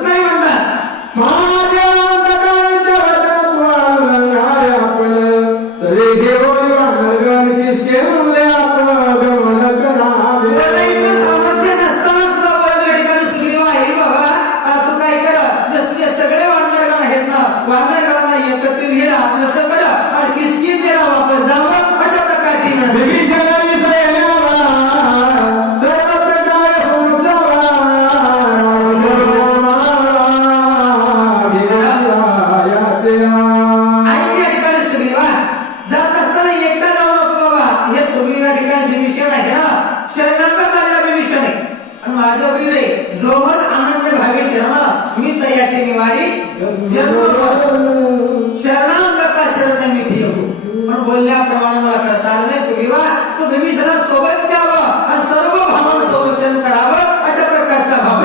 बोलत नाही म्हणतात माझ्या अंतकाळच्या वचनात उल्लंघाय आपण सवे घेऊन वानरगण किसके मुले आपण गमन करावे. बोलायचं सामर्थ्य नसताना सुद्धा बोलायला ठिकाणी सुग्रीव आहे बाबा तू काय कर जसं सगळे वानरगण आहेत ना वानरगणांना एकत्रित घे असं कर आणि किसकिन त्याला वापस जावं अशा प्रकारची विभीषण विसरल्यावा सर्व प्रकार सोडच्यावा ऐक या ठिकाणी सुग्रीवा जात असताना एकटा जाऊ नको बाबा. हे सुग्रीव या ठिकाणी विभीषण आहे ना शरणागत आलेला विभीषण आहे आणि माझं हृदय जोमल आनंद भावे शरण मी तयाचे निवारी जन्म शरणागता शरण मी येऊ. पण बोलल्याप्रमाणे मला करता आलं नाही सुग्रीवा तू विभीषणा सोबत द्यावं आणि सर्व भावांचं संरक्षण करावं अशा प्रकारचा भाव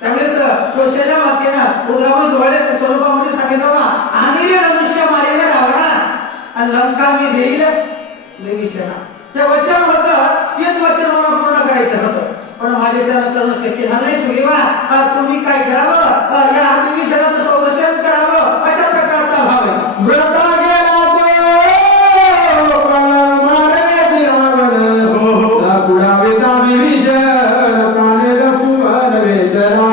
त्यामुळेच कौशल्या मातेनं उग्रामय डोळे स्वरूपामध्ये सांगितलं ना आम्ही मनुष्य मारेल रावणा आणि लंका मी देईल विभीषणा. ते वचन होतं तेच वचन मला पूर्ण करायचं होतं पण माझ्याच्यानं करणं शक्य झालं नाही. सुग्रीवा तुम्ही काय करावं या विभीषणाचं संरक्षण करावं अशा प्रकारचा भाव आहे. व्रता गेला तो मारण्याची रावण पुढावेता विभीषण प्राणे लक्ष्मण वेचरा.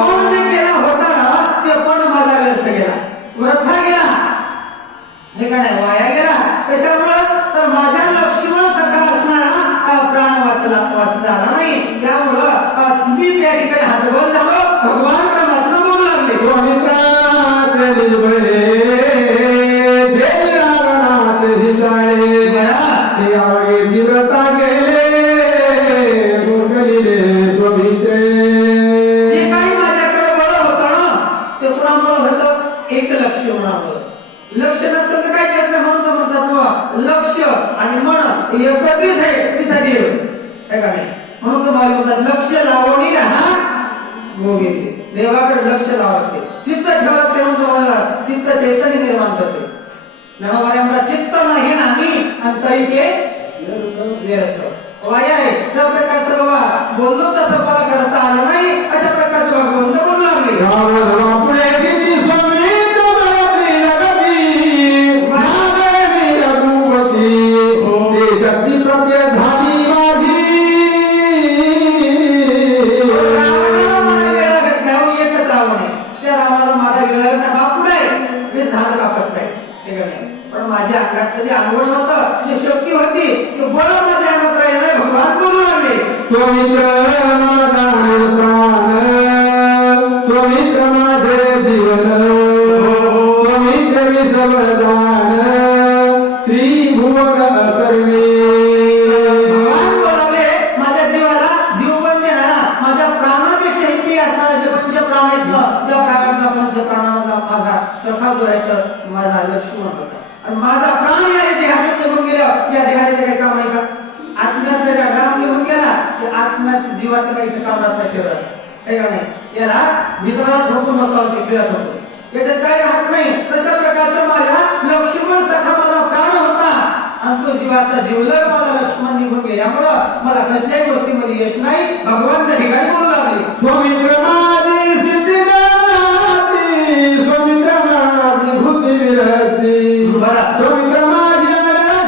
कोण जे केला होता ना ते पण माझा व्यर्थ गेला वृथा गेला हे काय वाया गेला. कशामुळं तर माझ्या लक्ष्मण सखा असणारा प्राण वाचला नाही. त्यामुळं तुम्ही त्या ठिकाणी हातबल झालो भगवान परमात्मा बोलू लागले व्रता गेले जे काही माझ्याकडे बळ होतं ना ते कुणामुळं होतं एक लक्ष्मणामुळं. लक्ष नसतं तर काय करत नाही म्हणून म्हणतात लक्ष आणि मन एकत्रित आहे तिथं देव आहे का नाही. म्हणून तुम्हाला म्हणतात लक्ष लावणी राहा गोविंद. देवाकडे लक्ष लावते चित्त ठेवत तेव्हा तुम्हाला चित्त चैतन्य निर्माण करते. ज्ञानोबाने म्हणतात चित्त नाही ना मी आणि तरी ते व्यर्थ वाया आहे. त्या प्रकारचं बाबा बोललो तसं मला करता आलं नाही अशा प्रकारचं भगवंत बोलू लागले. पुढे किती स्वामी शक्ती प्रत्ये झाली माझी. रावणाला मला वेळ लागत नाही एकच रावण आहे त्या रावणाला माझा वेळ लागत नाही बापुड आहे मी झाड कापत नाही ते नाही. पण माझ्या अंगात कधी अंघोळ नव्हतं जी शक्ती होती ते बळ माझ्या अंगात राहिलं भगवान बोलू लागले. स्वमित्र माझा प्राण स्वमित्र माझे जीवन स्वमित्र विसवदान त्रिभुवन करणे. भगवान बोलावले माझ्या जीवाला जीव पण देणारा माझ्या प्राणापेक्षा प्रिय असणारा जे पंच प्राण आहेत ना त्या प्राणातला पंच प्राणामधला माझा सखा जो आहे तर माझा लक्ष्मण होता. आणि माझा प्राण या देहातून निघून गेलं या देहाचे काही काम आहे का. आत्म्यात त्याच्या राम निघून गेला की आत्म्यात जीवाचं काही काम राहत नाही शरीराचं काही का नाही. याला भितराला ठोकून बसावं ते क्रिया ठोकून त्याच्यात काही राहत नाही. तशा प्रकारचं माझा लक्ष्मण सखा माझा प्राण होता आणि तो जीवाचा जीवलग माझा लक्ष्मण निघून गेल्यामुळं मला कसल्याही गोष्टीमध्ये यश नाही. भगवान त्या ठिकाणी बोलू लागले स्वमित्र माझी स्थिती जाती स्वमित्र माझी भूती विरती स्वमित्र माझी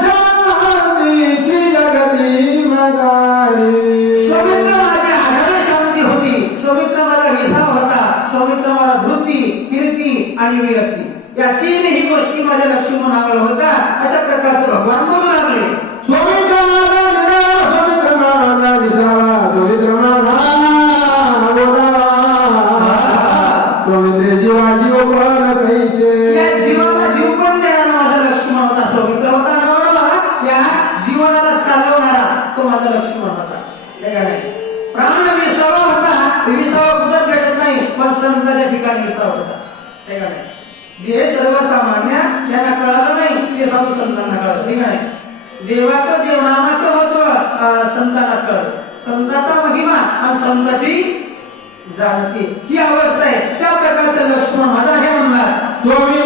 शांती त्रिजगती माझी. स्वमित्र माझी आढळ शांती होती स्वमित्र माझा विसाव होता स्वमित्र माझा धृती कीर्ती आणि विरक्ती या तीनही गोष्टी माझ्या लक्ष्मणावर होता अशा प्रकारचं भगवान बोलू लागले. स्वमित्र माझा विसावा स्वमित्र माझा विसावा स्वमित्र माझा स्वमित्र जीवा जीव पण कहीचे. या जीवाला जीव पण देणारा माझा लक्ष्मण होता स्वमित्र होता ना या जीवनाला चालवणारा तो माझा लक्ष्मण होता. प्राण विसावा होता विसावा कुठं भेटत नाही पण संताच्या ठिकाणी विसावा होता. जे सर्वसामान्य त्यांना कळालं नाही ते साधू संतांना कळलं, ठीक आहे. देवाचं देवनामाचं महत्व संतांना कळलं, संताचा महिमा आणि संताची जाणती ही अवस्था आहे. त्या प्रकारचं लक्ष्मण माझा हे म्हणणार स्वामी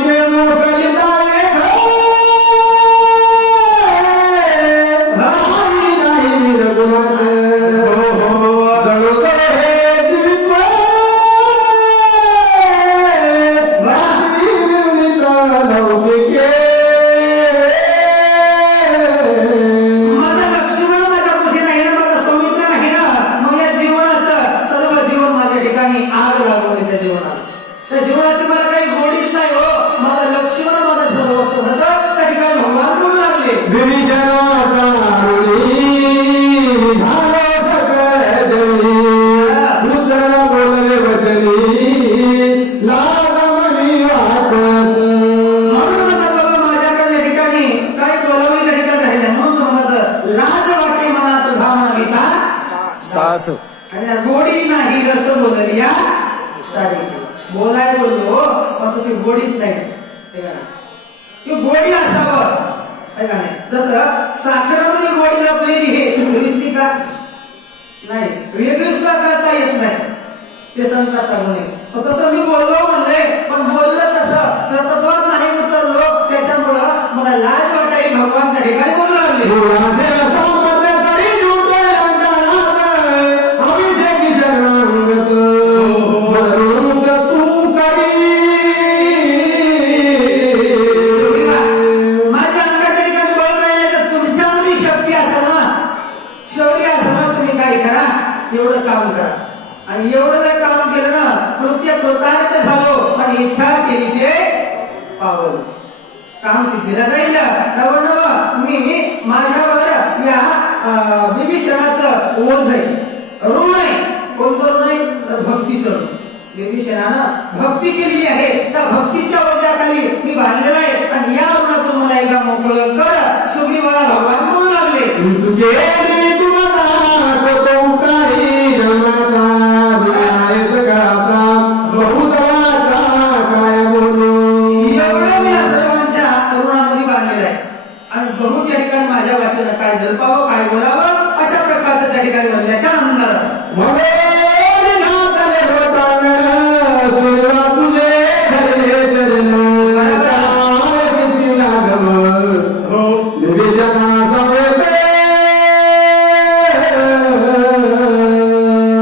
आणि गोडी नाही रस बोलली या सारी बोलाय बोललो पण तशी गोडीच नाही, की गोडी असावं आहे का नाही. तसं साखरेमध्ये गोडी लपलेली हे दिसती का नाही, वेगळी सुद्धा करता येत नाही, ते संतांचा गुण आहे. तसं मी बोललो म्हणले पण बोललं तसं कृतत्वात नाही उतरलो, त्याच्यामुळं मला लाज वाटायला भगवान त्या ठिकाणी बोलू लागले. एवढं काम करा आणि एवढं जर काम केलं ना कृत्य कृतार्थ झालो पण इच्छा केली ते पावलं, काम सिद्धीला जाईल. मी माझ्यावर या विभीषणाचं ओझ आहे, ऋण आहे. कोणतं ऋण आहे तर भक्तीचं ऋण. विभीषणानं भक्ती केलेली आहे, त्या भक्तीच्या ओझ्याखाली मी बांधलेला आहे आणि या ऋणातून मला एकदा मोकळं कर. सुग्रीवाला भगवान बोलू लागले माझ्या वाचन काय जरपावं काय बोलावं अशा प्रकारचं त्या ठिकाणी म्हणल्याच्या नंतर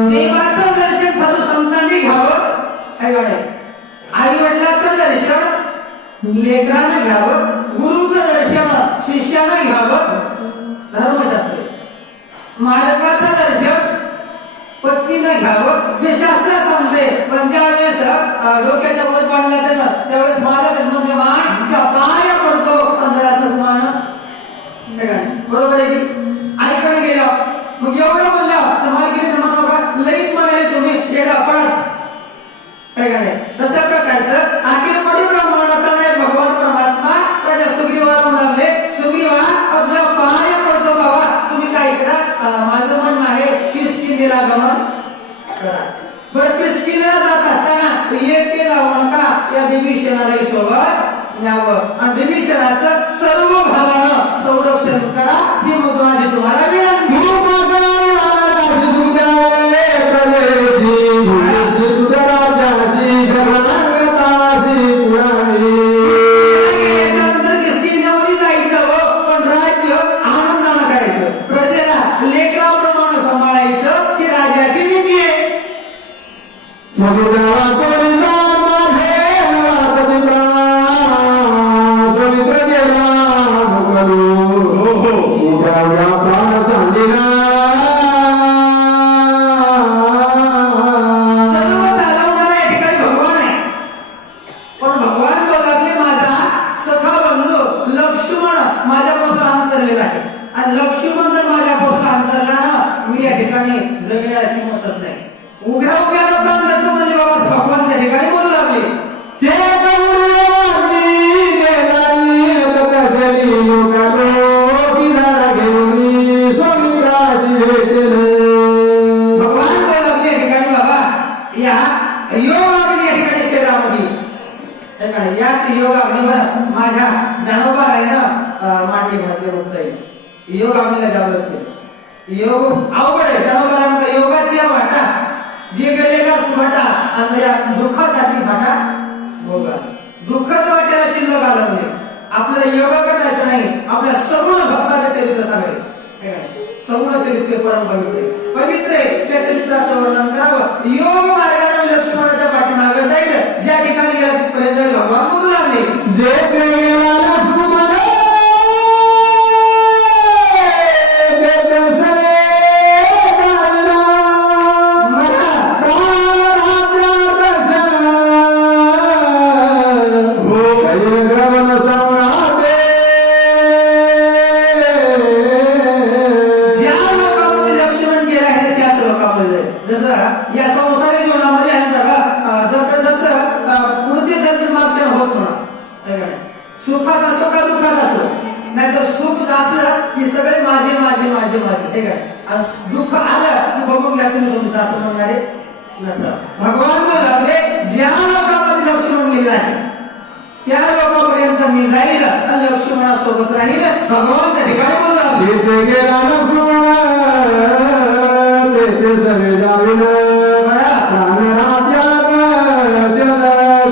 देवाचं दर्शन साधू संतांनी घ्यावं, आई वडिलांचं दर्शन लेकरानं घ्यावं, गुरुचं दर्शन शिष्यानं घ्यावं, धर्मशास्त्र मालकाचं दर्शन पत्नीनं घ्यावं हे शास्त्र सांगते. पण ज्या वेळेस डोक्याच्या वर पाणी जाते ना त्यावेळेस मालक म्हणजे पाया पडतो पण असं बरोबर आहे की ऐकडे गेला मग एवढं म्हणलं तर मालकीने म्हणतो का लईत म्हणाले तुम्ही एवढा पडाच काय का नाही. तशा प्रकारचं अखिल पडी ब्रह्मांडाचा नायक भगवान परमात्मा त्याच्या सुग्रीवाला म्हणाले सुग्रीवा तुझ्या पाया पडतो बाबा तुम्ही काय करा माझं म्हणणं आहे किष्किंधेला गमन करा. बरं किष्किंधेला जात असताना एकटे जाऊ नका, या विभीषणालाही सोबत न्यावं आणि विभीषणाचं सर्व भागानं संरक्षण करा ही मग माझी तुम्हाला विनंती. हो हो हे का नाही? याच योग अग्नीवर माझ्या ज्ञानोबा राहीनं मांडी घातली म्हणता येईल. योग अग्नीला जागृत केलं. योग अवघड आहे. ज्ञानोबा राहीनं योगाची या वाटा जे गेले का सुभाटा आणि या दुःखाची भाटा भोगा. दुःखाचं वाट्याला शिल्लक आलं म्हणजे आपल्याला योगाकडे जायचं नाही, आपल्या सगुण भक्ताचे चरित्र सांगायचं. सगुण चरित्र परम पवित्र आहे. त्या चरित्राचं वर्णन करावं. योग मार्गाने लक्ष्मणाच्या पाठीमागे जाईल. ज्या ठिकाणी गेला तिथपर्यंत जाईल. भगवान बोलू लागले, जेथे गेला लक्ष्मण तेथे सरे कारणा मला प्राणाद्या दर्शन हो सैनिकवन संग्राते ज्या लोकांमध्ये लक्ष्मण गेला आहे त्याच लोकांमध्ये जाईल. जसं या संसारी जीवनामध्ये आहे बघा, जसं पुढचे जर मागच्या होत म्हणा, है का नाही? सुखात असो का दुःखात असो, नाहीतर सुख असलं की सगळे माझे माझे माझे माझे, हे काय? आणि दुःख आलं की बघून घ्या तुम्ही तुमचं, असं म्हणणारे नसतं. भगवान बोलू लागले, ज्या लोकांमध्ये लक्ष्मण गेला आहे त्या लोकांपर्यंत मी जाईल आणि लक्ष्मणासोबत राहील. भगवान त्या ठिकाणी बोलू लागले, जेथे गेला लक्ष्मण तेथे सरे जाऊन प्राणराज्यात चल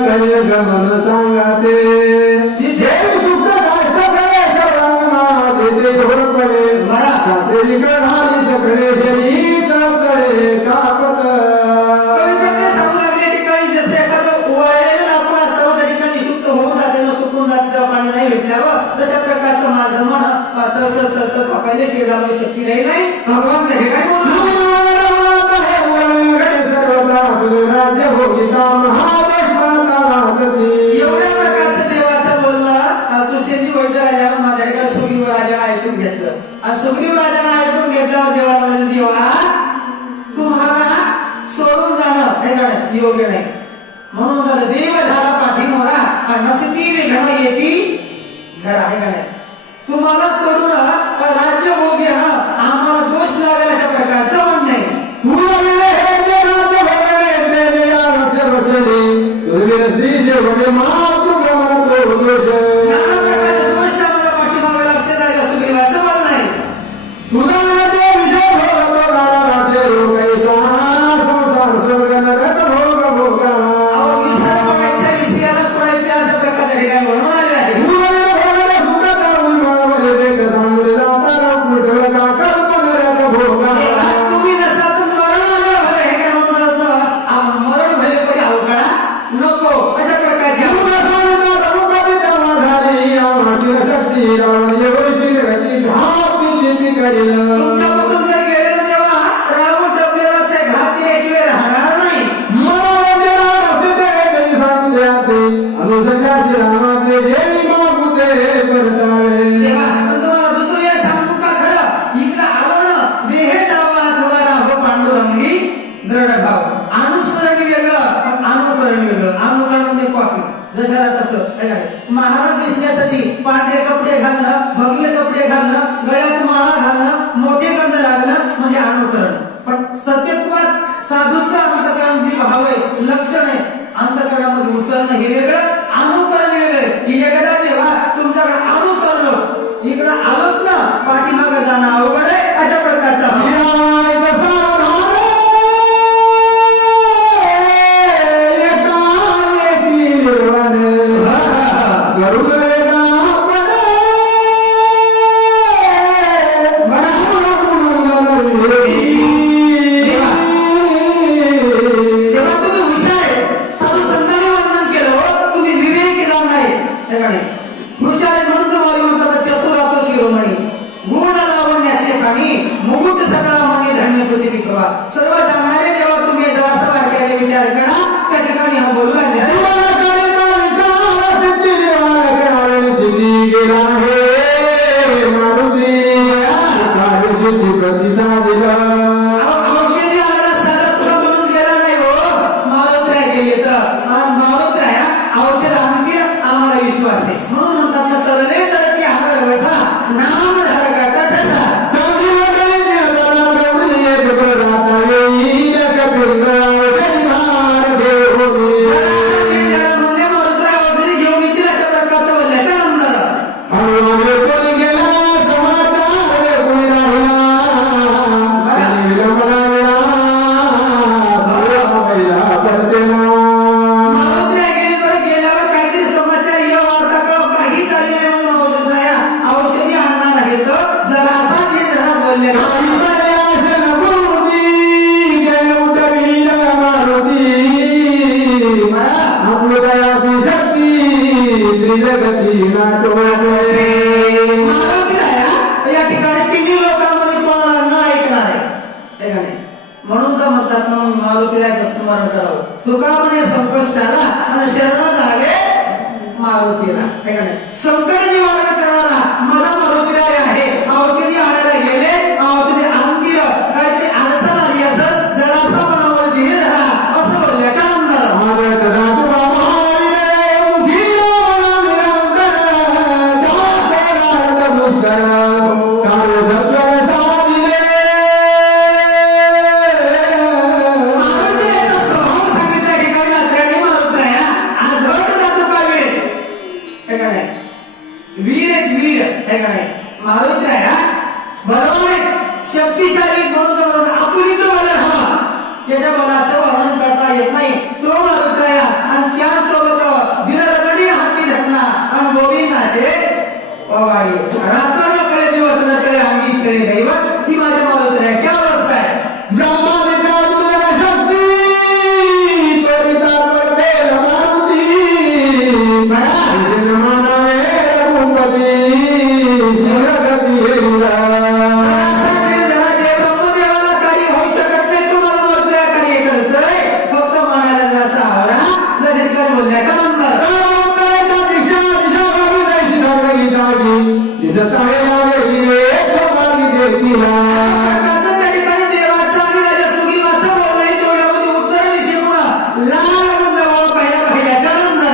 कलियुगमन सांगते. जिथे सुख कष्ट करे सर्वांना तेथे घोर पडे काटेरी कढाली सगळे शरीर चळचळे कापत. कवितेत सांगू लागले ठिकाणी जसे एखादं वाळलेलं लाकूड असावं त्या ठिकाणी शुद्ध होऊन जाते ना, सुकून जाते तेव्हा पाणी नाही भेटल्यावर तशा प्रकारचं माझं मन चळचळ पकायला शरीरामध्ये शक्ती राहील नाही. भगवान त्या ठिकाणी बोलू राज्य भोगिता महालक्ष्मी एवढ्या प्रकारचं देवाचं बोलणं सुशेंदी वैद्यराजानं माझ्या ठिकाणी सुखदेव राजाला ऐकून घेतलं. आणि सुखदेव राजाला ऐकून घेतल्यावर देवाला म्हणले, देवा तुम्हाला सोडून जाणं हे काय योग्य नाही. म्हणून त्याला देव झाला पाठीमोरा आणि नसती वेगळं येती घर आहे का नाही. तुम्हाला सोडून राज्य भोग घेणं आम्हाला दोष लागेल अशा प्रकारचं म्हणणं नाही. स्त्री शेवटे मातृप्रमाणात दोष नाना प्रकारचे दोष आम्हाला पाठीमागे लागते राजा सुग्रीवाचं बोलणं आहे. तुला विषय भोग राजा रोगायचा संसार स्वर्ग नरक भोग भोगा विसर पडायच्या विषयाला सोडायचे अशा प्रकारच्या ठिकाणी वर्णन आले आहे. तुम्ही नसाल तर मरण आलं बरं, हे काय म्हणतात, मरण भले तरी अवकाळा नको अशा प्रकारची तुमच्यापासून जर गेलेलं तेव्हा राहून ठेवलेलाच आहे, घात केल्याशिवाय राहणार नाही. तेव्हा पण तुम्हाला दुसरं हे सांगू का खरं, इकडं आलो ना देहे जावा अथवा राहो पांडुरंगी दृढ भाव. अनुसरण वेगळं पण अनुकरण वेगळं. अनुकरण म्हणजे कॉपी, जशाला तसं है का नाही. महाराज दिसण्यासाठी पांढरे कपडे घालणं, भगवे कपडे घालणं, गळ्यात माळा घालणं, मोठे गंध लागणं म्हणजे अनुकरण. पण सत्यत्वात साधूचं अंतकरण जे भाव आहे, लक्षण आहे, अंतकरणामध्ये उतरणं हे वेगळं, अनुकरण वेगळं. एकदा देवा तुमच्याकडे अनुसरलो, इकडं आलोत ना पाठीमागे जाणं अवघड आहे अशा प्रकारचा सर्व जाणणारे जेव्हा तुम्ही जरासा बारकाईने विचार करा त्या ठिकाणी हा बोलू लागले प्रतिसाद औषधी आम्हाला साधा सुद्धा म्हणून गेला नाही हो. मारुत्र्या गेले तर मारुत्र्या औषध आणतील आम्हाला विश्वास आहे म्हणून म्हणतात ना, तरले तर ती हात बसा नाम धारकाचा ठसा. औषधी अमृतयाची शक्ती त्रिजगती नाटोटे. मारुती राया या ठिकाणी तिन्ही लोकांमध्ये कोणाला न ऐकणार आहे हे का नाही? म्हणून तर म्हणतात ना मग मारुतीरायाचं स्मरण करावं. तुका म्हणे संकष्टाला आणि शरण जावे मारुतीला हे का नाही? संकट निवारण करणारा माझा मारुतीराय आहे. औषधी आणायला गेले, औषधी आणतील, काहीतरी अडचण आली असं जरासा मनामध्ये धीर झाला असं बोलल्याच्या नंतर माझ्या दादू बाबा मुखीला निरंतर जात मुस्तर काळ सत्वर साधिले. मारुतीरायाचा स्वभाव सांगितल्या ठिकाणी आपल्याला मारुतीराया आधट जातो का वेळ हे का नाही? वीर आहेत वीर हे का नाही? मारुतीराया बरोबर आहे, शक्तिशाली म्हणून तर अतुलित बल हवा, त्याच्या बलाचं वर्णन करता येत नाही. तो मारुतीराया आणि त्यासोबत दिनरजनी हाती घटना आणि गोविंदाचे पवाडी रात्र न कळे दिवस न कळे अंगी कळे दैवत ही माझ्या मारुतीरायाची अवस्था आहे. ब्रह्मादित्य शक्ती त्वरिता पडते मारुती. मानावे रघुपती शिरगती हेरुला. ब्रह्मदेवाला काही होऊ शकत नाही, तुम्हाला मारुतीराया कार्य करतोय. फक्त म्हणायला जरासा आवरा जर बोलल्याच्या नंतर दिसत आहे मागे देखीला. प्रकारचं त्या ठिकाणी देवाचं आणि राजा सुग्रीवाचं बोलणं आहे. डोळ्यामध्ये उत्तर दिशेमुळं लाल होऊन जवळ पाहिल्याच्या नंतर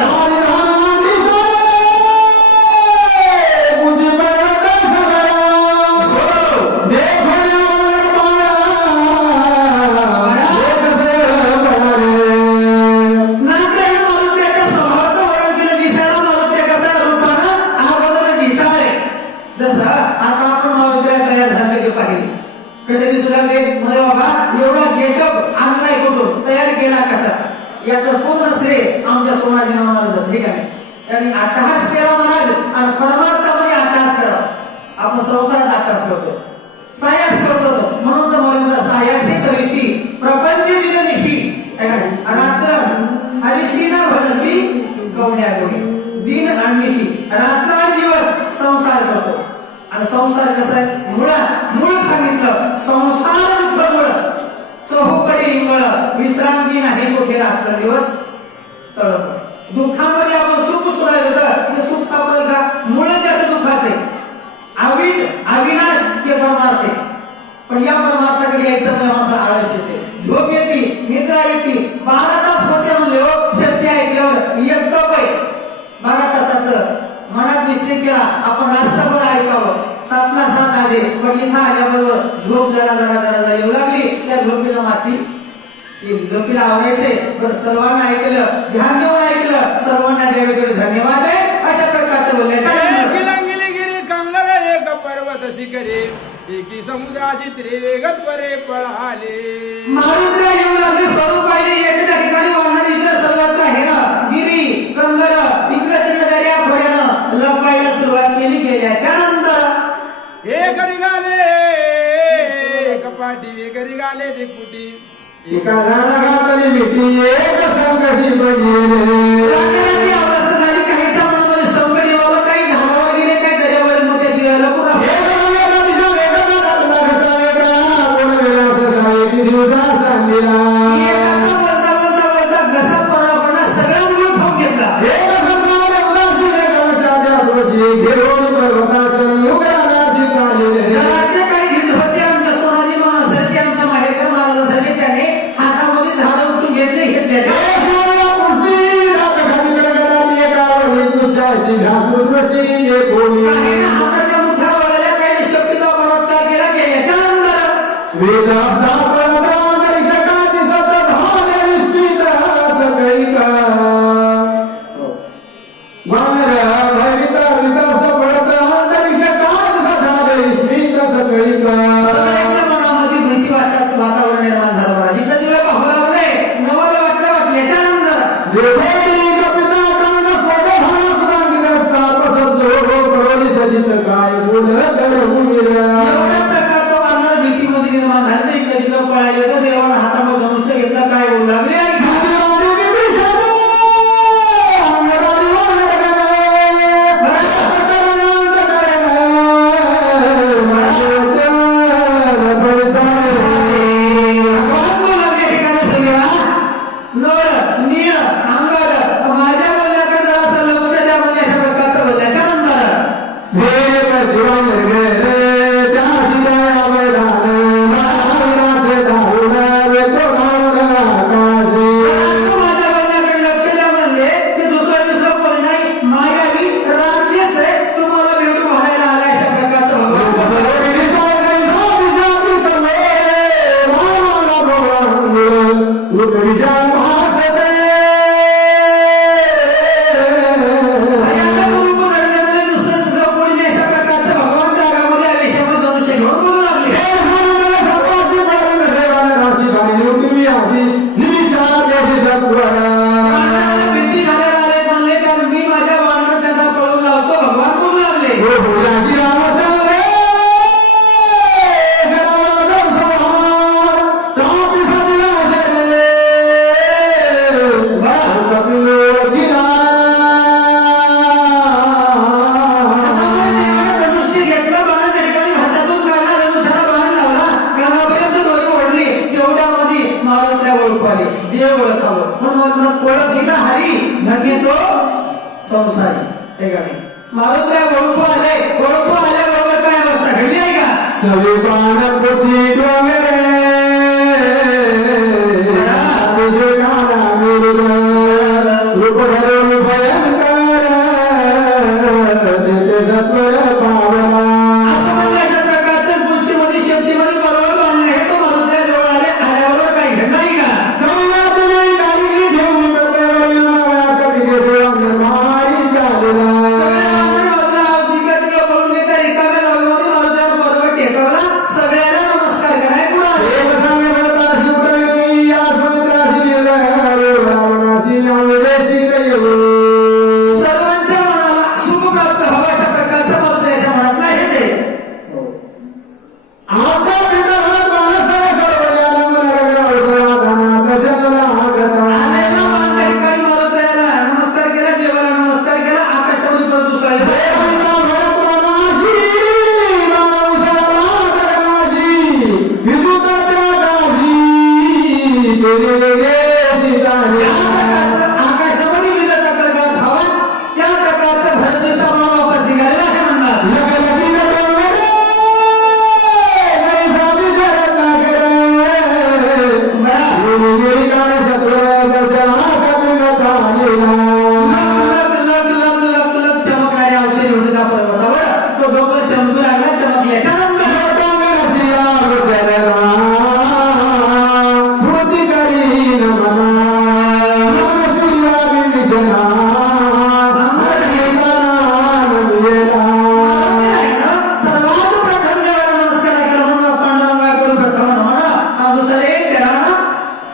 नागरायनं मारुतीरायाच्या स्वभावाचं वर्णन केलं. दिसायला मारुतीराया कसा रूपानं अगोदर दिसावे. जसं आता आपण मारुतीराया तयार झाले ते पाहिजे कसे दिसू लागले म्हणे बाबा एवढा गेटअप आणलाय कुठून तयार केला कसा याचं पूर्ण श्रेय आमच्या सोनाजी नावाला जातं ठीक आहे. त्यांनी अट्टहास केला महाराज आणि परमार्थामध्ये अट्टहास करा. आपण संसारात अट्टहास करतो सायास करतो म्हणून तर मला सायासे करिशी प्रपंच दिननिशी रात्र हरिशी ना भजशी कवण्या गोळी दिन आणि निशी रात्र आणि दिवस संसार करतो. आणि संसार कसा आहे मूळ सांगितलं संसार दुःख मूळ चहूकडे इंगळ विश्रांती नाही कुठे रात्र दिवस तळप. दुःखामध्ये आपण सुख सुद्धा होतं ते सुख सापडेल का? मूळ त्याचं दुःखाचे अविनाश ते परमार्थ आहे. पण या परमार्थाकडे यायचं म्हणजे आम्हाला आळस येते, झोप येते, निद्रा येते. 12 तास होते म्हणले हो शक्ती ऐकल्यावर एक तप आहे 12 तासाचं मनात निश्चय केला आपण रात्रभर ऐकावं 7ला 7 आले. पण इथं आल्याबरोबर झोप जरा येऊ लागली. त्या झोपीनं माती झोपीला आवडायचे. बरं सर्वांना ऐकलं, ध्यान देऊन ऐकलं, सर्वांना द्यावे तेवढे धन्यवाद आहे. अशा प्रकारचं बोलल्याच्या एक पर्वत शिखरे एकी समुद्राची त्रिवेगत परे पळाले. मारुतीला येऊ लागले स्वरूप पाहिले. एका ठिकाणी वाढणारे इतर सर्वत्र हेनं गिरी कंदर इकडे तिकडे दर्या खोऱ्यानं लपायला सुरुवात केली. गेल्याच्या नंतर एक रिगाले कपाटी एक रिगाले दिपुटी एका राणा घातली मिठी एक संकटी बघिले. रागाची अवस्था झाली. काहीच्या मनामध्ये संकट येवाला काही झाडावर गेले काही दर्यावर मध्ये गिळायला पुरा एकाचा बोलता घसा पडला सगळ्याच गुण खाऊन घेतला. जरासे काही ढिंड होते आमच्या सोनाजी मामासारखे आमच्या माहेरकर महाराजासारखे त्याने हातामध्ये झाडं उठून घेतले घेतल्याचे ओळखिला धनुष्य घेतलं बाण त्या ठिकाणी हातातून काढला धनुष्याला बाण लावला कणापर्यंत दोरी ओढली तेवढ्यामध्ये मारुतीला ओळखू आली देव ओळखावं म्हणून ओळखीला हरी धन्य तो संसारी हे गाणे मारुतीला ओळखू आल्याबरोबर काय अवस्था घडली आहे का सवे पानपची डोंगरे अतिशय काला मिरुग रूप धरून भयंकर तेथे सत्वर पावला असं म्हणजे अशा प्रकारचं मुळशीमध्ये शेपटीमध्ये बरोबर बांधले हे तो मारुतीला जवळ आल्याबरोबर काही घडलं आहे का संवाद वेळी गाडी ठेवून पत्रवळी लावला कपिलेचे अंतर भारी झालेला सगळ्या बांधण बाजूला जिकडे बोलून देता रिकाम्या जागेमध्ये मारुतीला बरोबर टेकवला सगळ्याला नमस्कार कराय पुढे आले एक सांगे भरतासी उतरली या सुमित्रासी निर्णय रावणासी नवदेशी दैव सर्वांच्या मनाला सुख प्राप्त व्हावं अशा प्रकारचं मारुतीच्या मनातलं आहे ते आता पितरात माणसाला कळवल्यानं मला गगनावर धना दशनला आगता आलेला मान त्या ठिकाणी मारुतीला नमस्कार केला देवाला नमस्कार केला आकाशावरून प्रदूषण देविता भरतनाशी मानवसाला गगनाशी विजुता त्यागाशी तेरे वेगे सीताने आकाशामध्ये विजेचा कडकडाट व्हावा त्या प्रकारचं भरतीचा मान वापस निघालेला आहे म्हणतात लगलगी डोंगरे नाही साधी शरद लागरे बरं मेरी काळे सत्वर दशा कपिलता आलेला लग चमकणारे औषधी होते त्या पर्वतावर तो जोपर चमकू लागला चमकल्याच्या नंतर सर्वात प्रथम देवाला नमस्कार केला म्हणून पांडुरंगा करू प्रथम म्हणा दुसरे चरण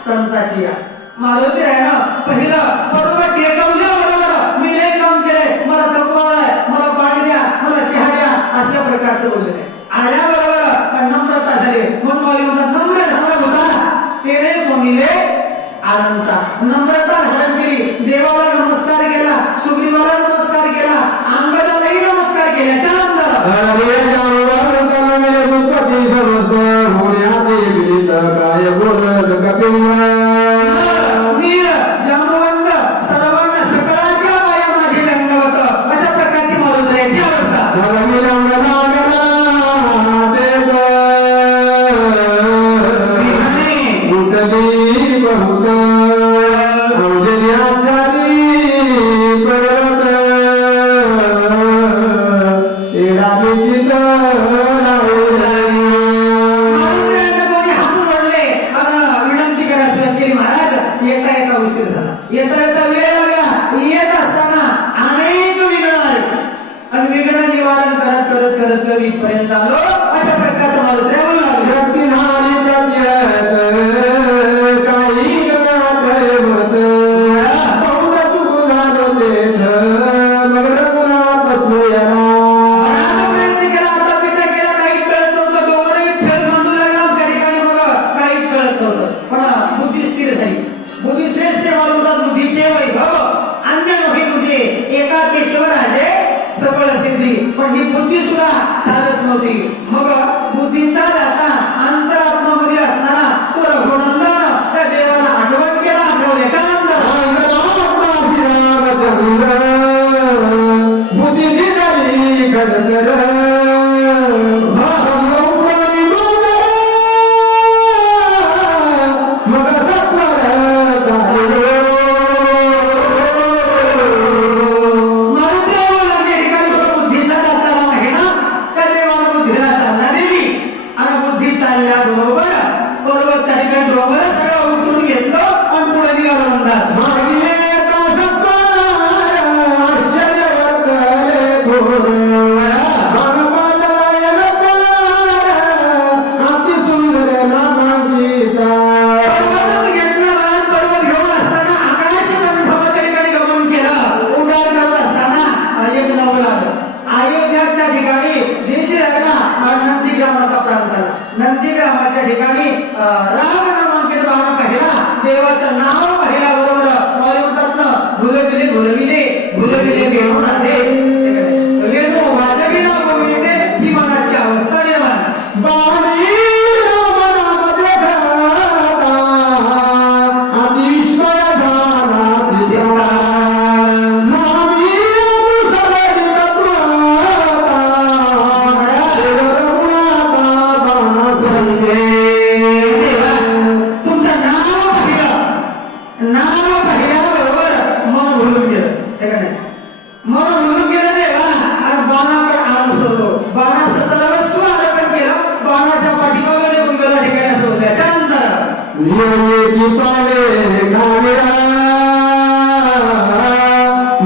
संताची या मारुती आहे ना पहिलं बरोबर टेकवल्याबरोबर मी लय काम केले मला थकवा आहे मला पाणी द्या मला चहा द्या अशा प्रकारचं बोललेले आल्याबरोबर नम्रता झाली म्हणून माऊली म्हणतात नम्र झाला होता तेने म्हणले अनंता नम्रता धारण केली देवाला नमस्कार केला सुग्रीवाला नमस्कार केला अंगदालाही नमस्कार केल्याच्या नंतर काय बोलत कपिला वीर जांबवंत सर्वांना सकळाच्या पाया माझे दंडवत अशा प्रकारची मारुतीची अवस्था उठली बहुत औषध्याचा परत एराची मारुतीला कोणी हात जोडले आणि विनंती करायला सुरुवात केली महाराज येता येता उशीर झाला येता येता वेळ लागला येत असताना अनेक विघ्न आले आणि विघ्न निवारण करत करत करत कधी पर्यंत आलो अशा प्रकारचं मारुतीला बोलू लागले शक्ती झाली तब्येत काही होत बहुत सुख झालं तेच मग रघुनाथ बसलोया प्रयत्न केला आता पिता केला काहीच कळत नव्हतं डोंगराही खेळ बांधू लागला त्या ठिकाणी मग काहीच कळत नव्हतं पण बुद्धी स्थिर झाली बुद्धी श्रेष्ठ मालवतात बुद्धीचे वैभव अन्य नव्हे तुझे एका केशवर आहे सबळ सिद्धी पण ही बुद्धी सुद्धा चालत नव्हती मग बुद्धीचा दाता अंतरात्मामध्ये असणारा तो रघुनंदन त्या देवाला आठवण केला आठवल्याच्या नंतर रामचंद्र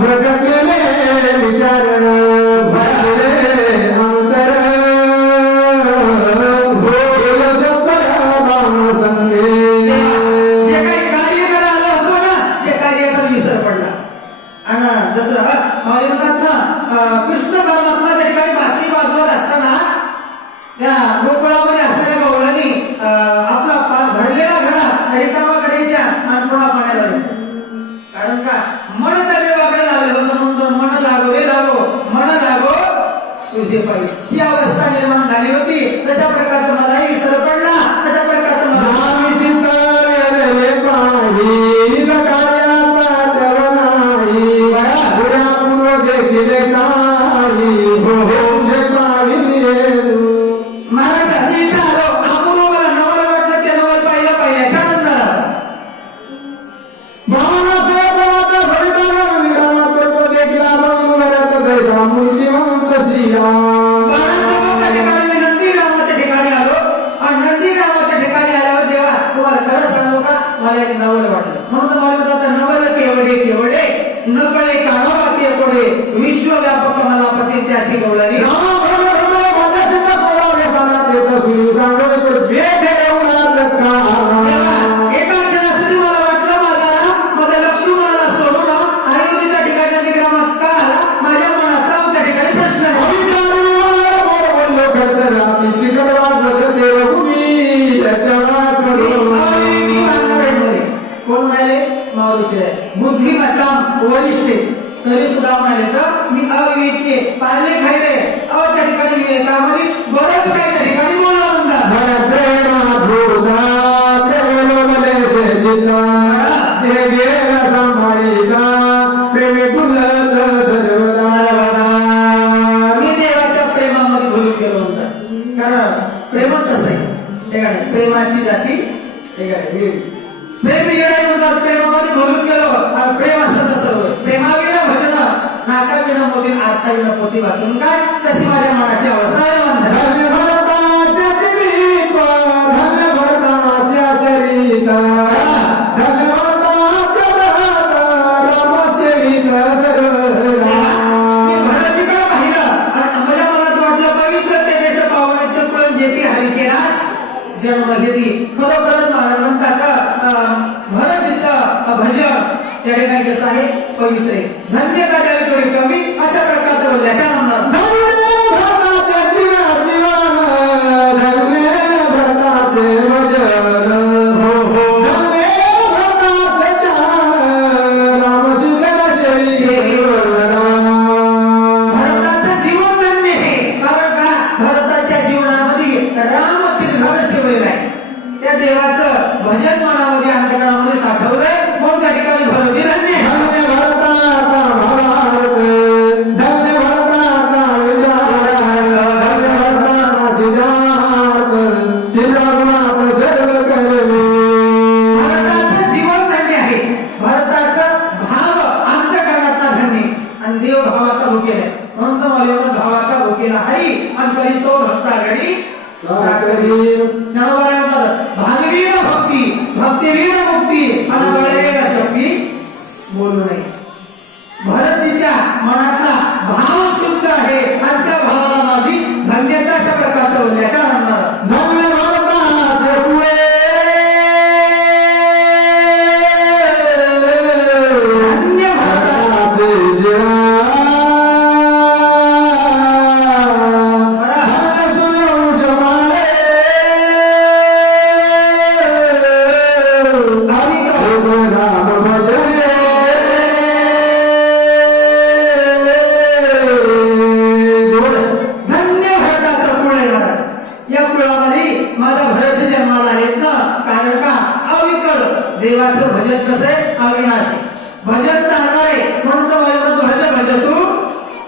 भटकले विचार भरले अंतर होईल सफल राम संगे. जे काही कार्य करायला आलं होतं ना ते कार्याचा विसर पडला. आणि जसं म्हणतात ना कृष्ण परमात्मा त्या ठिकाणी बासरी वाजवत असताना त्या गोकुळामध्ये असणाऱ्या गवळणी आपला भरलेला घडा रिकामा करायच्या आणि पुन्हा पाण्याला द्यायच्या. कारण का मन त्याने वाकडे लागले होतं म्हणून तर मन लागो रे लागो मन लागो तुझे पाहिजे ही अवस्था निर्माण झाली होती. तशा प्रकारचं मलाही विसर पडला. तशा प्रकारचं मला नामी चिंता वेदले पाही कार्याचा ठेवनाही पुऱ्या पूर्व देखील काही हो तुझे पाहिली. महाराज मी इथं आलो अपूर्व मला नवल वाटलं ते नवल पाहिलं पाहिल्याच्या आनंदाला भावनाचा दाता भरिताना विरामात देखील अभंग करत जैसा मूर्तिमंत श्रीराम. बाळासाहेब त्या ठिकाणी मी नंदीग्रामाच्या ठिकाणी आलो आणि नंदीग्रामाच्या ठिकाणी आल्यावर देवा तुम्हाला खरं सांगू का मला एक नवल वाटलं. म्हणून तर मला म्हणतात नवल केवढे केवढे न कळे काढावा के कोडे विश्वव्यापक मला पती त्याशी गवळणी. एका क्षणासाठी मला वाटलं माझा लक्ष्मणाला सोडून अयोध्येच्या ठिकाणी नंदीग्रामात का आला माझ्या मनाचा त्या ठिकाणी प्रश्न कोण म्हणाले माऊली बुद्धिमत्ता वरिष्ठ तरी सुद्धा म्हणाले तर मी अविवेकी पाहिले खायले त्या ठिकाणी विवेकामध्ये बरंच काही त्या ठिकाणी बोलला म्हणतात. मी देवाच्या प्रेमामध्ये भरून गेलो म्हणतात. कारण प्रेमात कसं आहे प्रेमाची जाती प्रेम येणार म्हणतात. प्रेमामध्ये भरून गेलो आणि प्रेम असतं तसं होय. प्रेमाविना भजन नाकाविना मोठी अर्थाविना पोटी वाचून काय तशी माझ्या मनाची अवस्था निर्माण झाली. जन्म घेतली खरोखरच महाराज म्हणतात भरतीचं भजन त्या ठिकाणी कसं आहे पवित्र आहे. धन्यता द्यावी थोडी कमी अशा प्रकारचं बोलल्याच्या नामदार देवाचं भजन मनामध्ये अंतकरणामध्ये साठवलंय म्हणून त्या ठिकाणी भरवली धन्य भारताचं जीवन धन्य आहे. भारताचं भाव अंतकरणातला धन्य आणि देव भावाचा भुकेला म्हणून तर मला भावाचा भुकेला हरी आणि तरी तो भक्तागडी भागवीण भक्ती भक्तीवीण मुक्ती आणि बळवीण शक्ती बोलू नये. भरतीच्या मनातला भाव शुद्ध आहे आणि त्या भावाला माझी धन्यता अशा प्रकारचं बोलण्याच्या आनंदाला धन्य भारताचे पुढे धन्य भारताचे शिवा देवाचं भजन कसं आहे अविनाशी भजन चालणार आहे म्हणून तर भज तू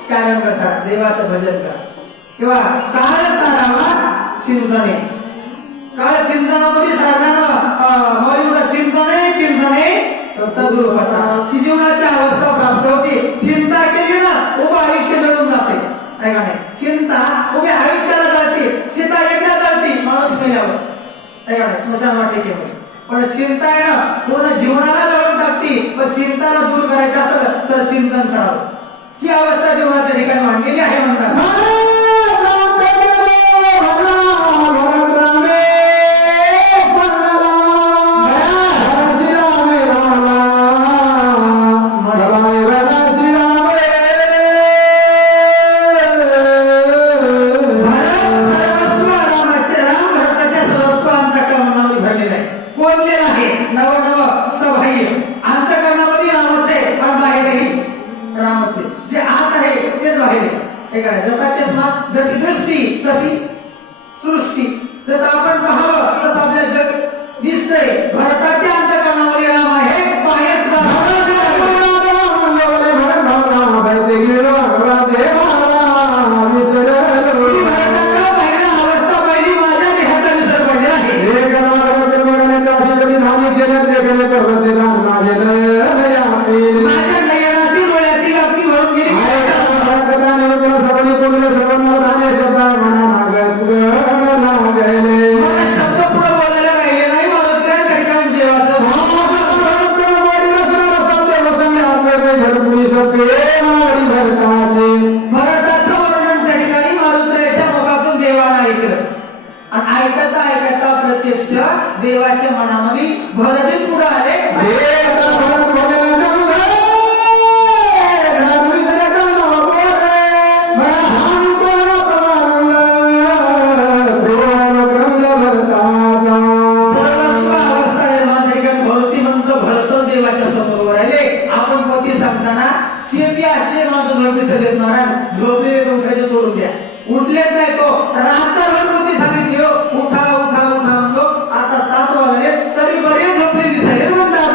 कारण कथा देवाचं भजन कर किंवा काळ सारावा चिंतने काळ चिंतनामध्ये सारणारा मौलिक चिंतने चिंतने सत्तगुरुकथा ही जीवनाची अवस्था प्राप्त होती. चिंता केली ना उभं आयुष्य जळून जाते आहे का नाही. चिंता उभ्या आयुष्याला जाते. चिंता एकदा जाते माणूस मेल्यावर आहे का नाही स्मशान वाटिकेमध्ये पण चिंता आहे ना पूर्ण जीवनाला जळून लागते, पण चिंताला दूर करायचं असेल तर चिंतन करावं. ही अवस्था जीवनाच्या ठिकाणी मांडलेली आहे म्हणतात. जसा चष्मा, जशी दृष्टी तशी सृष्टी. जसं आपण पाहावं तसं आपल्या जग दिसतंय. भरताच्या अंतःकरणामध्ये राम आहे, बाहेर सुद्धा अवस्था पाहिली, माझ्या देहाचा विसर पडलेला आहे. माझ्या नयनाची डोळ्याची व्याप्ती भरून गेली. मला शब्द पुढे बोलायला राहिले नाही. मला त्या ठिकाणी देवाचं भरताचं वर्णन त्या ठिकाणी मारुतीच्या मुखातून देवाला ऐकलं. आणि ऐकता ऐकता प्रत्यक्ष देवाच्या मनामध्ये भरत पुढे आले. शेती असले माणसं झोपीचं देत महाराज. झोपलेले उठायचे सोडून द्या. उठलेच नाही तो रात्रभर होती सांगितली हो उठा उठा उठा म्हणतो. आता 7 वाजले तरी बरे झोपले दिसायले म्हणतात.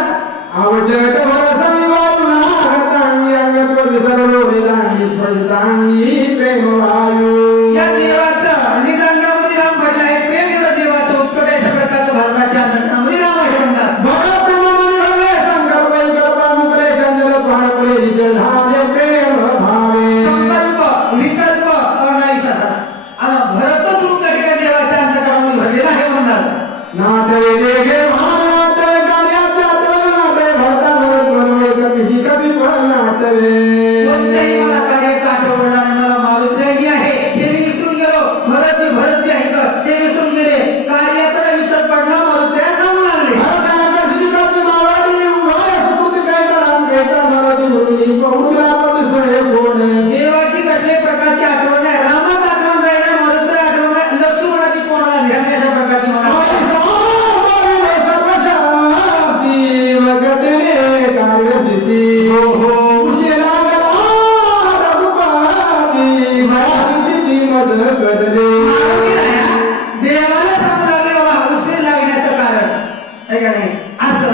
या देवाचं निजांगामध्ये राम भरलं आहे. प्रेम एवढं देवाचं उत्कट अशा प्रकारचं भरताच्या अंतःकरणामध्ये राम आहे म्हणतात. संकल्प विकल्प नाहीसा झाला. आणि भरतच रूप त्या ठिकाणी देवाच्या अंतःकरणामध्ये भरलेला आहे म्हणतात. कोणत्याही मला कार्याचा आठवडा आणि मला मारुती आहे हे मी विसरून गेलो. भरत जे आहे तर ते विसरून गेले. कार्याचा विसर पडला. मारुती सांगू लागले. देवाची कसल्या प्रकारची आठवण नाही. रामाच आठवण राहिला. मारुती आठवण नाही. लक्ष्मणाची कोणाला ध्यान अशा प्रकारची मला देवाला सांगू लागले बाबा उशीर लागण्याचं कारण आहे का नाही. असं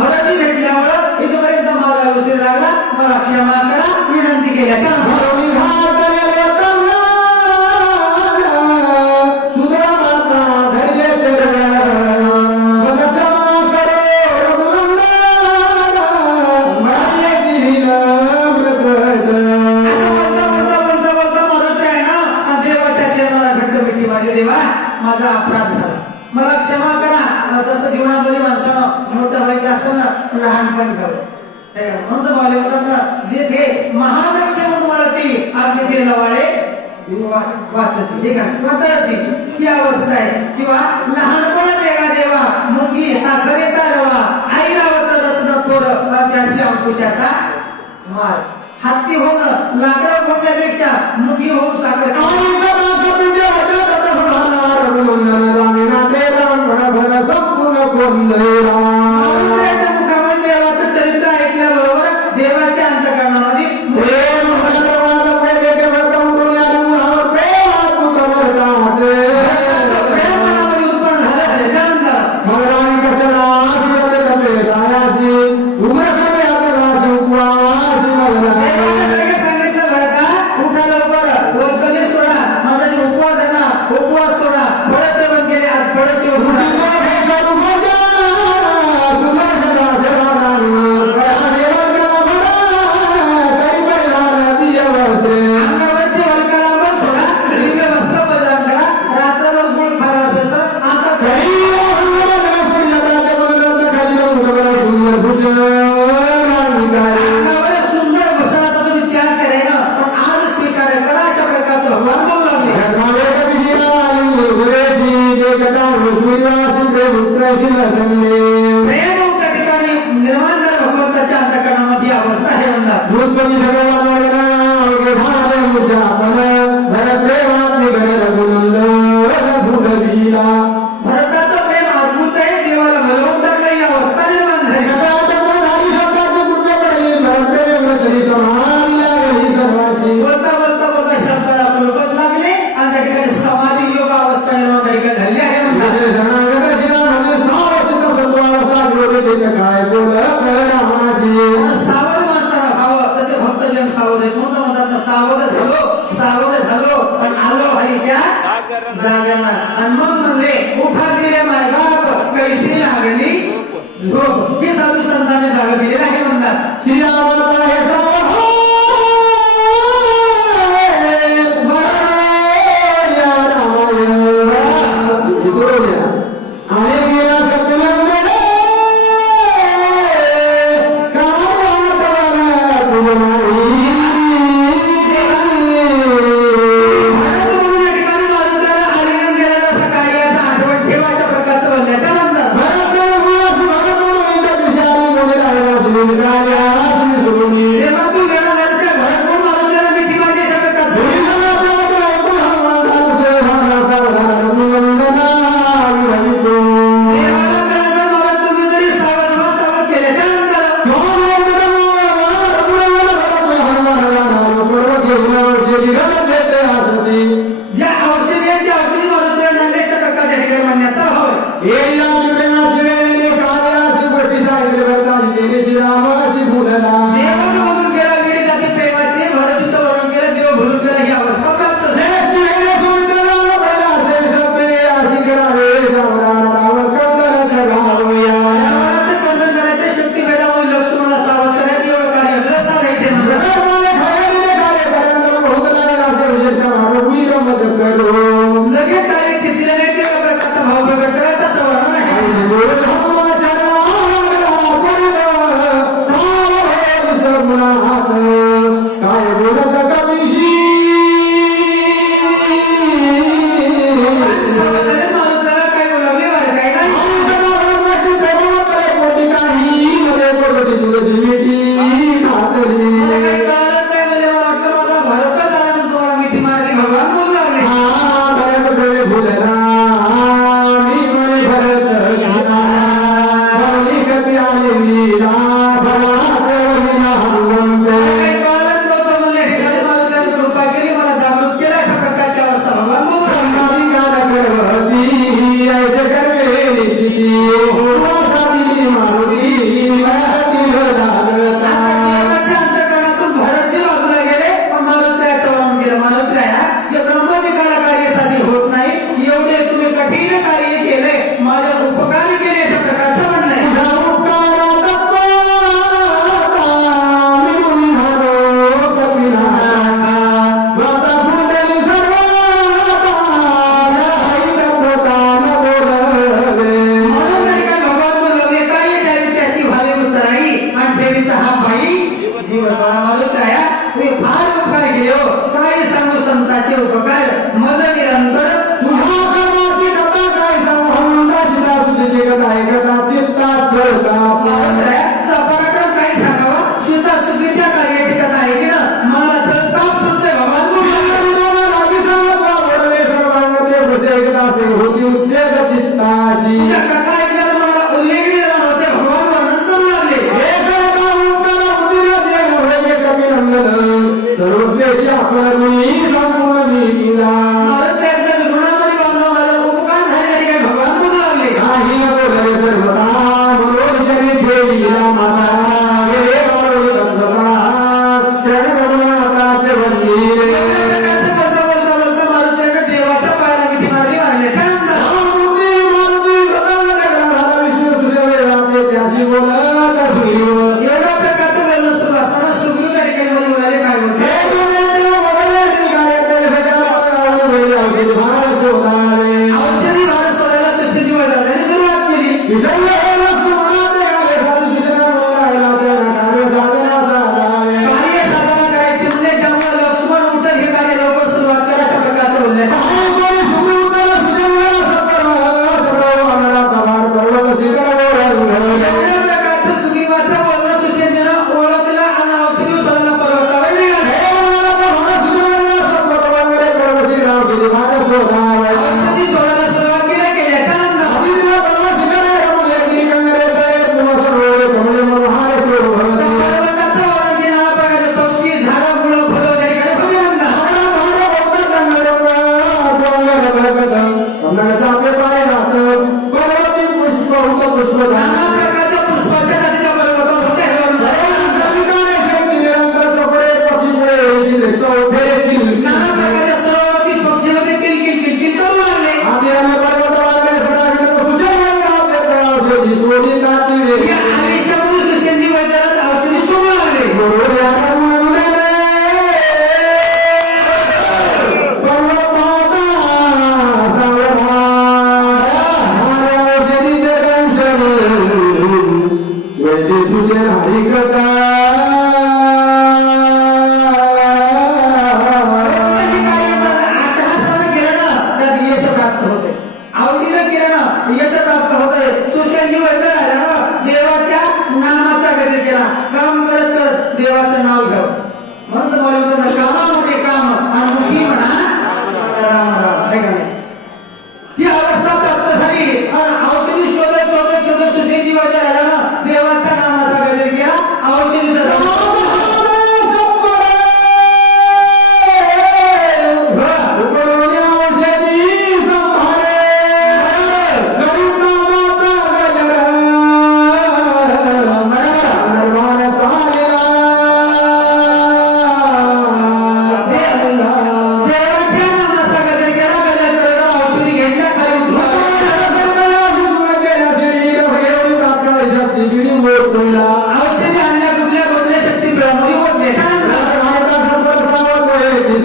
भरती भेटल्यामुळं इथपर्यंत मला उशीर लागला. मला क्षमा करा विनंती केल्याच्या देवा माझा अपराध झाला, मला क्षमा करा. तसं जीवनामध्ये माणसानं मोठं व्हायचं असतं ना लहानपण घडलं. म्हणून तर बाले म्हणतात ना जे ते महावृक्ष म्हणून वळती आपले ते लवाळे वाचती हे का तरती ही अवस्था आहे. किंवा लहानपणात एका देवा मुंगी साखरेचा रवा आई लावत रत्न थोर त्याची अंकुशाचा मार. हत्ती होणं लाकडं फोडण्यापेक्षा मुंगी होऊन साखर मुखामध्ये देवाचं चरित्र ऐकल्याबरोबर देवाच्या अंतःकरणामध्ये उत्पन्न झालं. सांगितलं बरं का उठा लवकर वैकल्य सोडा. माझा जो उपवास झाला उपवास सोडा. फळ सेवन केले आज फळ सेवन म्हणतात भूतपती सगळ्या झाले मुझ्या पण भर प्रेमात निघाल गुंद फुलविला भरताचं प्रेम अद्भुत आहे देवाला भरवून टाकलं ही अवस्था निर्माण झाली सगळ्याच्या पण हरी शब्दाची कृपा पडली भरप्रेम कधी समाधी लागली सर्वाशी बोलता बोलता बोलता शब्दाला कुलपत लागले आणि त्या ठिकाणी समाधी योग अवस्था निर्माण त्या ठिकाणी झाली आहे म्हणतात काय बोल रामाशी सावध माणसाला हवं तसे भक्तजन सावध आहेत म्हणून म्हणतात ना, सावध झालो पण आलो हरीच्या जागरणात आणि मग म्हणले उठा गेले मायबाप कैशी लागली झोप हे साधू संतांनी जागा दिलेलं आहे म्हणतात श्रीरामाला हे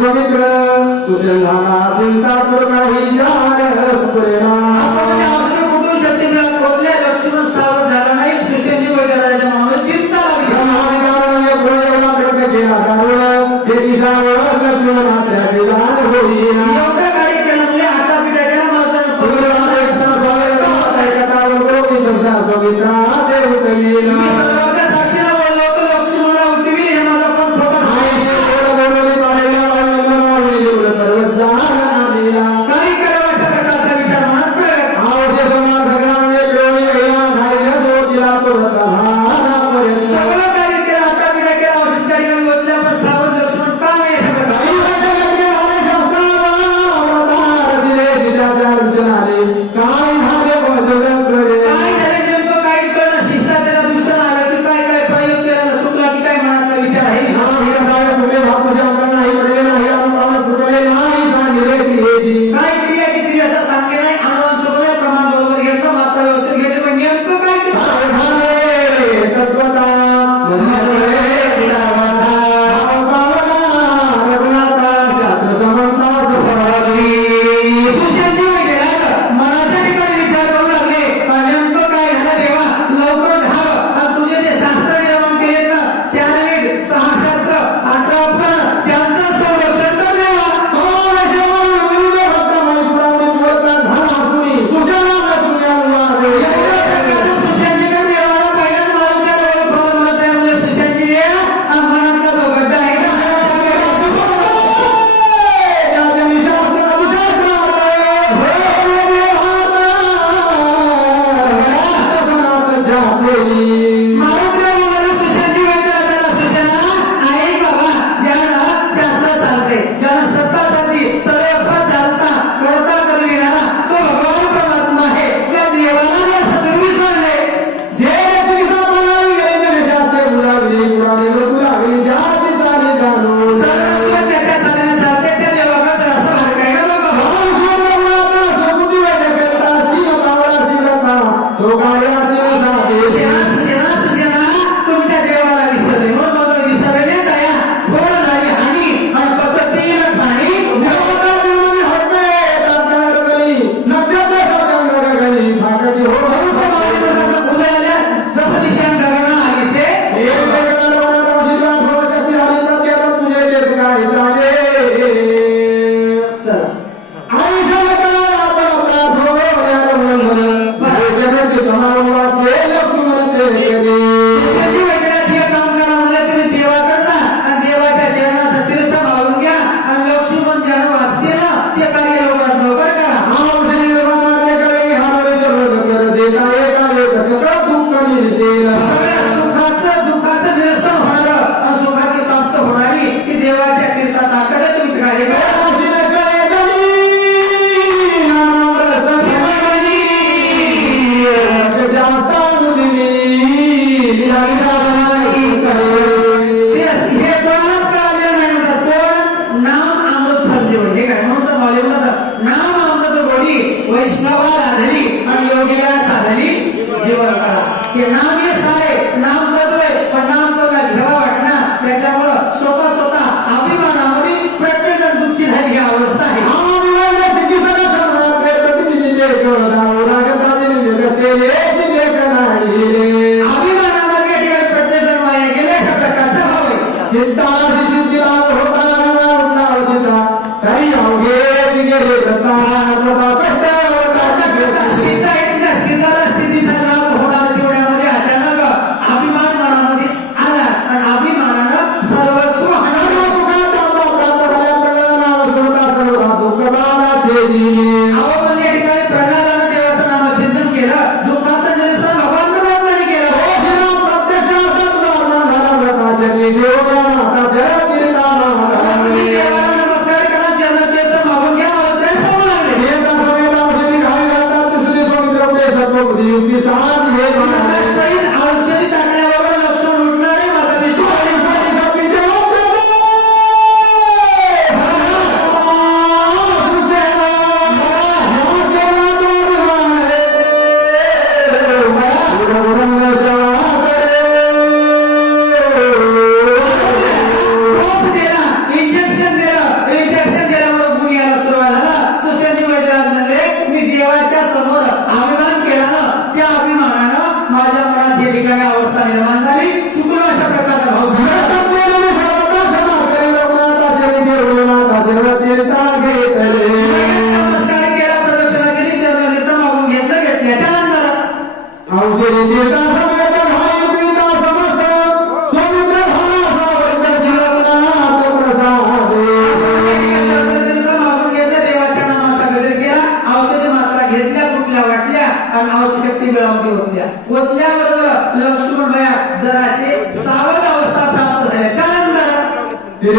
सौमित्र कुशल झाला चिंता तुर काही जाण सुरेना कुटुंब शक्ती मिळत पोहोचले लक्ष्मण सावध झाला नाही सुशेंची बैठकाच्या मागे चिंता लागली ब्रह्माने पुढे एवढा प्रयत्न केला कारण शेतीसावर लक्ष्मण आपल्या विधान होईना एवढं कार्य केलं म्हणजे हाता पिठा केला सौमित्रा देव कवीला मी सर्वांच्या साक्षीला बोललो होतो लक्ष्मणाला उठवी हे माझा पण फोटो काही करावं अशा प्रकारचा विचार मनात प्रगट सगळं कार्य केलं हाता पिठा केला औषध त्या ठिकाणी बदल्या पण सावध लक्ष्मण का नाही अशा प्रकारे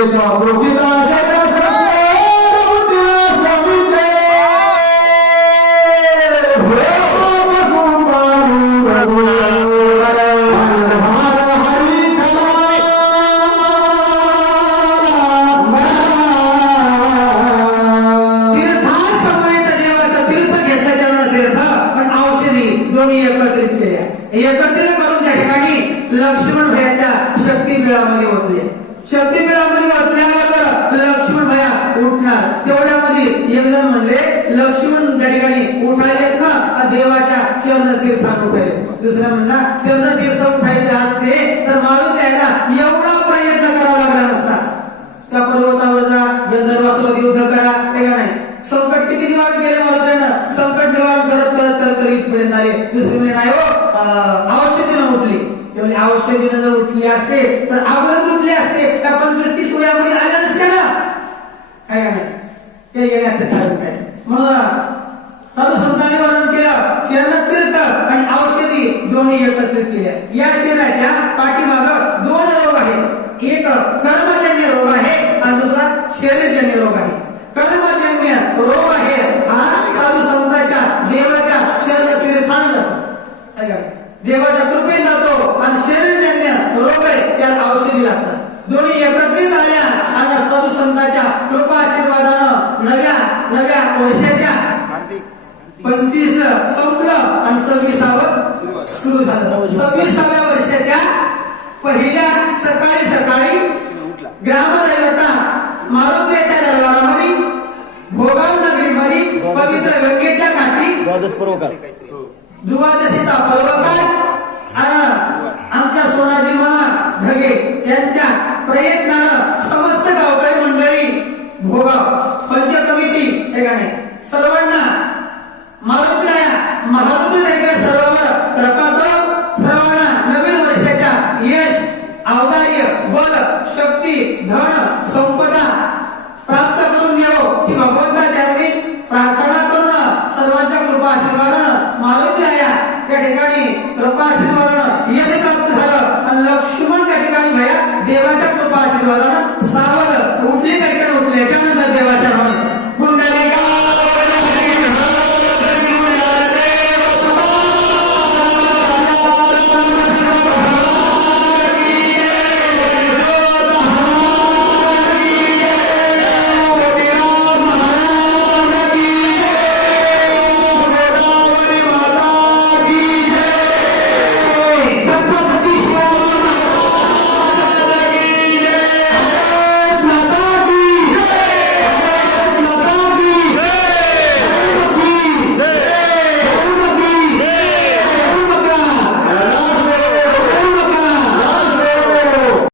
देवीचा पुचिता शब्द दोन्ही एकत्रित केल्या एकत्रित करून त्या ठिकाणी लक्ष्मण भयाच्या शक्तिपीठामध्ये ओतले शक्तिपीठामध्ये ओतल्यावर लक्ष्मण भया उठणार तेवढ्यामध्ये एक जण म्हणले लक्ष्मण त्या ठिकाणी उठायले ना देवाच्या चरण तीर्थात उठायले दुसरा म्हणला चरण तीर्थ उठायचे असते तर मारून द्यायला एवढा प्रयत्न करावा लागला नसता त्या पर्वतावर जा गंधर्वासोबत युद्ध करा ते का नाही संकट किती निवारण केले मारुतीनं संकट निवारण करत इथपर्यंत आले दुसरी म्हणजे नाही हो औषधीनं उठली ते म्हणजे औषधीनं जर उठली असते तर अगोदर उठली असते त्या 25-30 वयामध्ये आल्या नसत्या ना काय का नाही ते येण्याचं कारण काय म्हणून साधू संतांनी वर्णन केलं चरणतीर्थ आणि औषधी दोन्ही एकत्रित केल्या या शरीराच्या पाठीमागं 2 रोग आहेत एक कर्मजन्य रोग आहे आणि दुसरा शरीरजन्य रोग आहे कर्मजन्य रोग आहे हा साधू संतांच्या देवाच्या शरीर तीर्थाने जातो देवाच्या कृपेने जातो आणि शरीरजन्य रोग आहे त्याला औषधी लागतात दोन्ही एकत्रित आल्या आणि साधू संतांच्या कृपा आशीर्वादानं नव्या वर्षाच्या 25 संपलं आणि 26व सुरू झालं 26व्या वर्षाच्या पहिल्या सकाळी ग्रामदैवता मारुतीच्या दरबारामध्ये भोगाव नगरीमध्ये पवित्र गंगेच्या काठी द्वादशीचा पर्वकाळ आणि आमच्या सोनाजी मामा धगे त्यांच्या प्रयत्नानं समस्त गावकरी मंडळी भोगाव पंच कमिटी हे गाणे सर्वांना मारुतीराया महारुद्र सर्वांवर कृपा करो सर्वांना नवीन वर्षाच्या यश औदार्य बल शक्ती धन संपदा प्राप्त